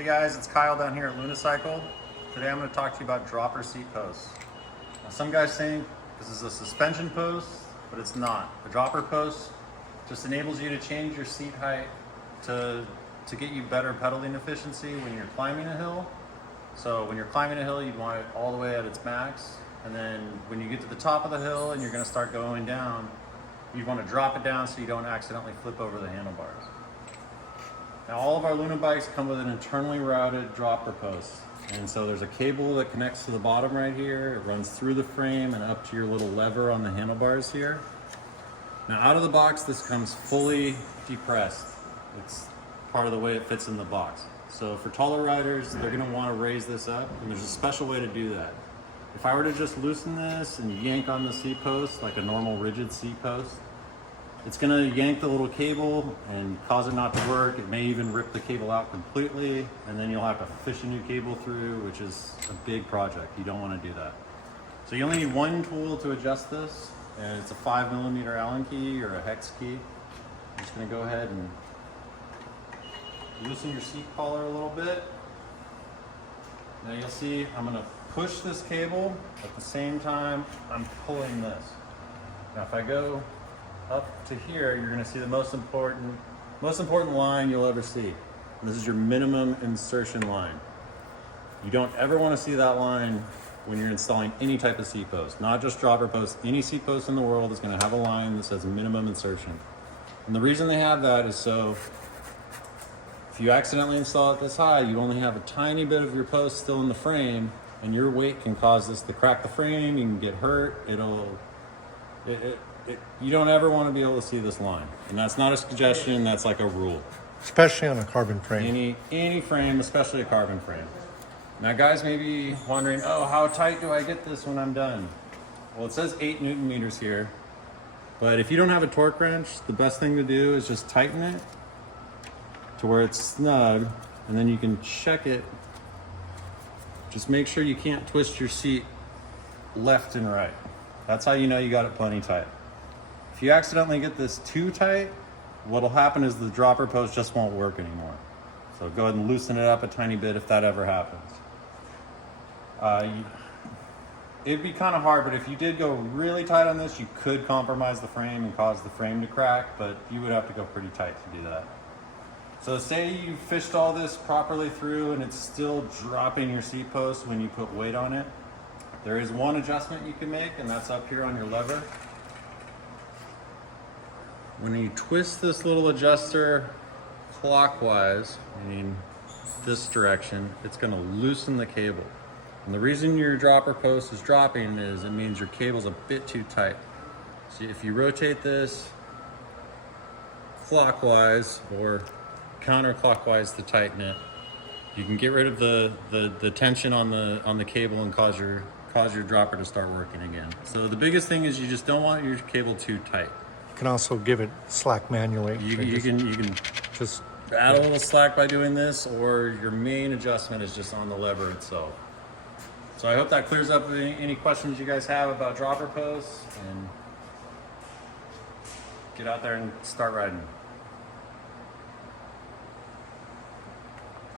Hey guys, it's Kyle down here at Lunicycle. Today I'm going to talk to you about dropper seat posts. Now, some guys think this is a suspension post, but it's not. A dropper post just enables you to change your seat height to get you better pedaling efficiency when you're climbing a hill. So when you're climbing a hill, you'd want it all the way at its max. And then when you get to the top of the hill and you're going to start going down, you want to drop it down so you don't accidentally flip over the handlebars. Now all of our Luna bikes come with an internally routed dropper post. And so there's a cable that connects to the bottom right here. It runs through the frame and up to your little lever on the handlebars here. Now out of the box, this comes fully depressed. It's part of the way it fits in the box. So for taller riders, they're gonna wanna raise this up, and there's a special way to do that. If I were to just loosen this and yank on the seat post like a normal rigid seat post, it's gonna yank the little cable and cause it not to work. It may even rip the cable out completely, and then you'll have to fish a new cable through, which is a big project. You don't wanna do that. So you only need one tool to adjust this, and it's a 5mm Allen key or a hex key. I'm just gonna go ahead and loosen your seat collar a little bit. Now you'll see I'm gonna push this cable at the same time I'm pulling this. Now if I go up to here, you're gonna see the most important line you'll ever see. And this is your minimum insertion line. You don't ever wanna see that line when you're installing any type of seat post, not just dropper post. Any seat post in the world is gonna have a line that says minimum insertion. And the reason they have that is so if you accidentally install it this high, you only have a tiny bit of your post still in the frame, and your weight can cause this to crack the frame. You can get hurt. You don't ever want to be able to see this line. And that's not a suggestion, that's like a rule. Especially on a carbon frame. Any frame, especially a carbon frame. Now guys may be wondering, oh, how tight do I get this when I'm done? Well, it says 8 Newton meters here, but if you don't have a torque wrench, the best thing to do is just tighten it to where it's snug, and then you can check it. Just make sure you can't twist your seat left and right. That's how you know you got it plenty tight. If you accidentally get this too tight, what'll happen is the dropper post just won't work anymore. So go ahead and loosen it up a tiny bit if that ever happens. It'd be kind of hard, but if you did go really tight on this, you could compromise the frame and cause the frame to crack, but you would have to go pretty tight to do that. So say you fished all this properly through and it's still dropping your seat post when you put weight on it. There is one adjustment you can make, and that's up here on your lever. When you twist this little adjuster clockwise, meaning this direction, it's gonna loosen the cable. And the reason your dropper post is dropping is it means your cable's a bit too tight. So if you rotate this clockwise or counterclockwise to tighten it, you can get rid of the tension on the cable and cause your dropper to start working again. So the biggest thing is you just don't want your cable too tight. You can also give it slack manually. You can just add a little slack by doing this, or your main adjustment is just on the lever itself. So I hope that clears up any questions you guys have about dropper posts, and get out there and start riding.